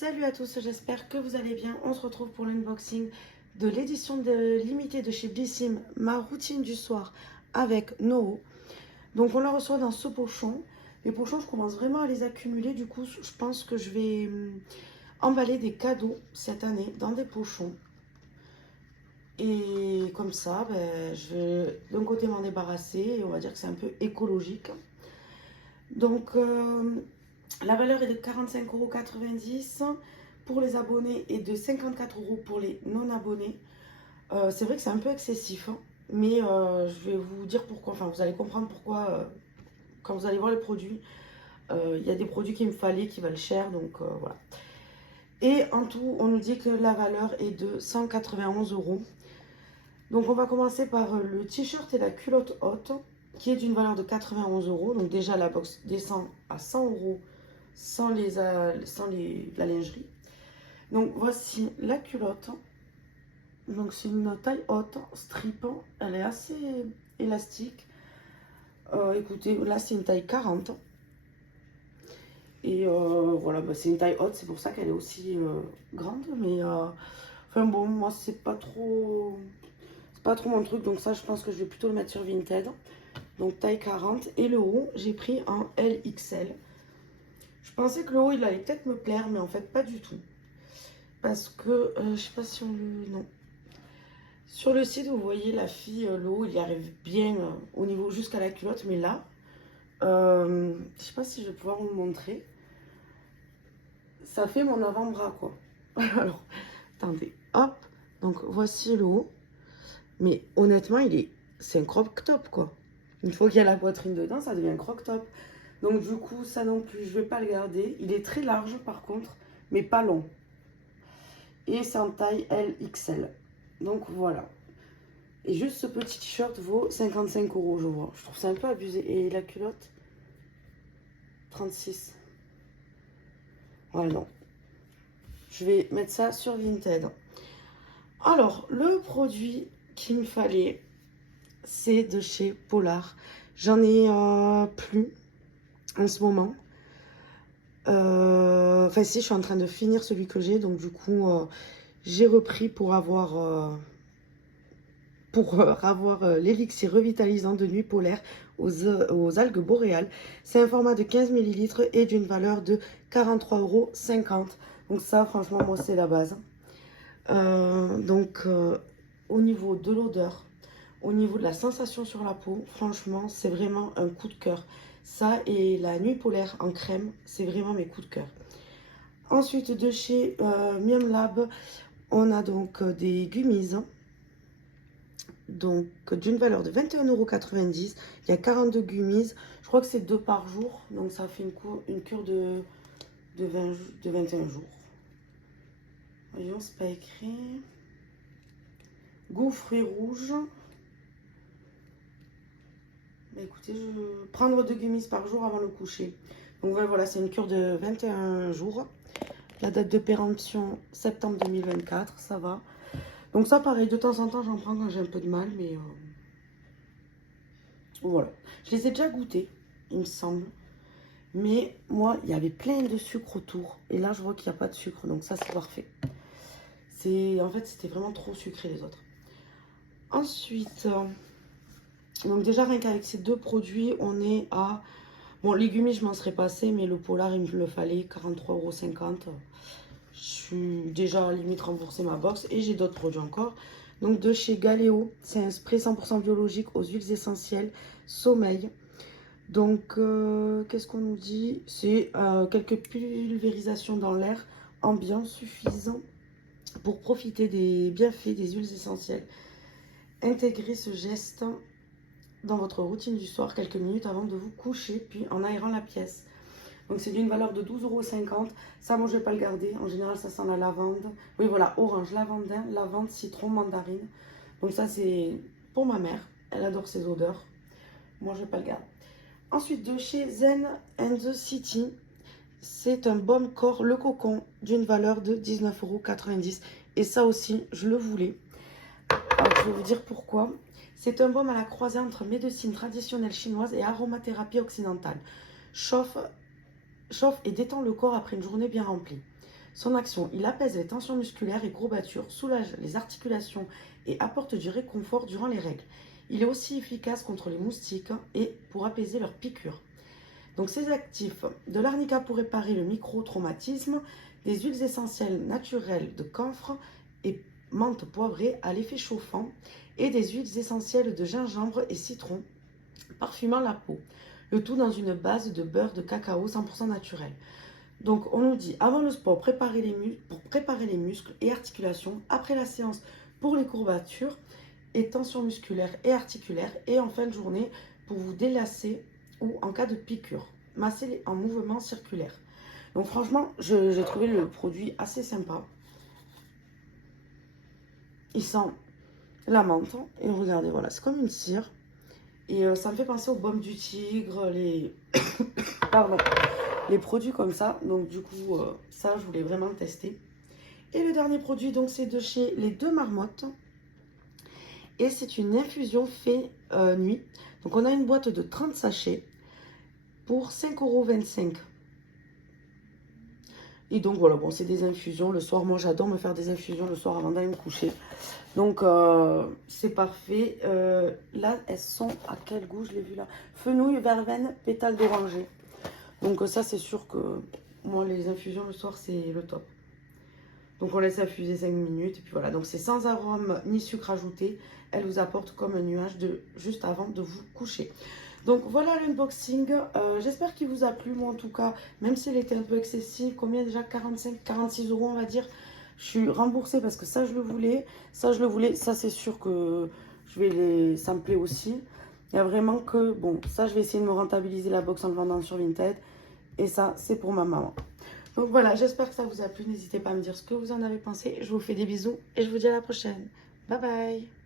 Salut à tous, j'espère que vous allez bien. On se retrouve pour l'unboxing de l'édition limitée de chez Blissim, ma routine du soir avec Noho. Donc on la reçoit dans ce pochon. Les pochons, je commence vraiment à les accumuler. Du coup, je pense que je vais emballer des cadeaux cette année dans des pochons. Et comme ça, je vais d'un côté m'en débarrasser et on va dire que c'est un peu écologique. Donc la valeur est de 45,90 € pour les abonnés et de 54 € pour les non-abonnés. C'est vrai que c'est un peu excessif, hein, mais je vais vous dire pourquoi. Enfin, vous allez comprendre pourquoi quand vous allez voir les produits. Il y a des produits qu'il me fallait qui valent cher, donc voilà. Et en tout, on nous dit que la valeur est de 191 €. Donc on va commencer par le t-shirt et la culotte haute, qui est d'une valeur de 91 €. Donc déjà la box descend à 100 € sans la lingerie. Donc voici la culotte. Donc c'est une taille haute, strip. Elle est assez élastique. Écoutez, là c'est une taille 40. Et voilà, c'est une taille haute, c'est pour ça qu'elle est aussi grande. Mais enfin bon, moi c'est pas trop mon truc. Donc ça, je pense que je vais plutôt le mettre sur Vinted. Donc taille 40. Et le haut, j'ai pris un LXL. Je pensais que le haut, il allait peut-être me plaire, mais en fait, pas du tout. Parce que, je sais pas si on le... Non. Sur le site, vous voyez la fille, le haut, il y arrive bien au niveau jusqu'à la culotte. Mais là, je sais pas si je vais pouvoir vous le montrer. Ça fait mon avant-bras, quoi. Alors, attendez, hop. Donc, voici le haut. Mais honnêtement, c'est un crop top, quoi. Une fois qu'il y a la poitrine dedans, ça devient un crop top. Donc du coup, ça non plus, je vais pas le garder. Il est très large par contre, mais pas long. Et c'est en taille LXL. Donc voilà. Et juste ce petit t-shirt vaut 55 €, je vois. Je trouve ça un peu abusé. Et la culotte 36. Ouais, non. Je vais mettre ça sur Vinted. Alors, le produit qu'il me fallait, c'est de chez Polar. J'en ai plus en ce moment. Enfin, si, je suis en train de finir celui que j'ai. Donc, du coup, j'ai repris pour avoir l'élixir revitalisant de nuit polaire aux algues boréales. C'est un format de 15 ml et d'une valeur de 43,50 €. Donc ça, franchement, moi, c'est la base. Au niveau de l'odeur, au niveau de la sensation sur la peau, franchement, c'est vraiment un coup de cœur. Ça et la nuit polaire en crème, c'est vraiment mes coups de cœur. Ensuite, de chez Miam Lab, on a donc des gummies. Donc d'une valeur de 21,90 €. Il y a 42 gummies. Je crois que c'est 2 par jour. Donc ça fait une cure de 21 jours. Voyons, c'est pas écrit. Goût fruits rouges. Bah, écoutez, prendre 2 gummies par jour avant le coucher. Donc voilà, c'est une cure de 21 jours. La date de péremption, septembre 2024, ça va. Donc ça, pareil, de temps en temps, j'en prends quand j'ai un peu de mal, mais voilà. Je les ai déjà goûtés, il me semble. Mais moi, il y avait plein de sucre autour. Et là, je vois qu'il n'y a pas de sucre, donc ça, c'est parfait. En fait, c'était vraiment trop sucré, les autres. Ensuite, donc déjà, rien qu'avec ces deux produits, on est à... Bon, les gummies, je m'en serais passé, mais le polar, il me le fallait, 43,50 €. Je suis déjà limite remboursé ma box et j'ai d'autres produits encore. Donc de chez Galéo, c'est un spray 100% biologique aux huiles essentielles, sommeil. Donc qu'est-ce qu'on nous dit? C'est quelques pulvérisations dans l'air ambiant suffisant pour profiter des bienfaits des huiles essentielles. Intégrez ce geste dans votre routine du soir quelques minutes avant de vous coucher, puis en aérant la pièce. Donc c'est d'une valeur de 12,50 €. Ça, moi, je ne vais pas le garder. En général, ça sent la lavande. Oui, voilà, orange, lavandin, lavande, citron, mandarine. Donc ça, c'est pour ma mère. Elle adore ces odeurs. Moi, je ne vais pas le garder. Ensuite, de chez Zen and the City, c'est un baume corps Le Cocon d'une valeur de 19,90 €. Et ça aussi, je le voulais. Alors, je vais vous dire pourquoi. C'est un baume à la croisée entre médecine traditionnelle chinoise et aromathérapie occidentale. Chauffe et détend le corps après une journée bien remplie. Son action, il apaise les tensions musculaires et courbatures, soulage les articulations et apporte du réconfort durant les règles. Il est aussi efficace contre les moustiques et pour apaiser leurs piqûres. Donc ces actifs, de l'arnica pour réparer le micro-traumatisme, des huiles essentielles naturelles de camphre et menthe poivrée à l'effet chauffant et des huiles essentielles de gingembre et citron parfumant la peau. Le tout dans une base de beurre de cacao 100% naturel. Donc on nous dit avant le sport, pour préparer les muscles et articulations, après la séance pour les courbatures et tensions musculaires et articulaires, et en fin de journée pour vous délasser ou en cas de piqûre. Masser en mouvement circulaire. Donc franchement, j'ai trouvé le produit assez sympa. Il sent la menthe. Et regardez, voilà, c'est comme une cire. Et ça me fait penser aux baumes du tigre, pardon, les produits comme ça. Donc du coup, ça, je voulais vraiment le tester. Et le dernier produit, donc c'est de chez Les Deux Marmottes. Et c'est une infusion fait nuit. Donc on a une boîte de 30 sachets pour 5,25 €. Et donc voilà, bon, c'est des infusions le soir. Moi, j'adore me faire des infusions le soir avant d'aller me coucher. Donc, c'est parfait. Là, elles sont à quel goût? Je l'ai vu là. Fenouil, verveine, pétale d'oranger. Donc, ça, c'est sûr que moi, les infusions le soir, c'est le top. Donc, on laisse infuser 5 minutes. Et puis voilà. Donc, c'est sans arôme ni sucre ajouté. Elle vous apporte comme un nuage juste avant de vous coucher. Donc voilà l'unboxing, j'espère qu'il vous a plu. Moi en tout cas, même s'il était un peu excessif, combien déjà, 45-46 € on va dire. Je suis remboursée parce que ça je le voulais, ça c'est sûr que ça me plaît aussi. Il y a vraiment que, bon, ça je vais essayer de me rentabiliser la box en le vendant sur Vinted. Et ça c'est pour ma maman. Donc voilà, j'espère que ça vous a plu, n'hésitez pas à me dire ce que vous en avez pensé. Je vous fais des bisous et je vous dis à la prochaine. Bye bye.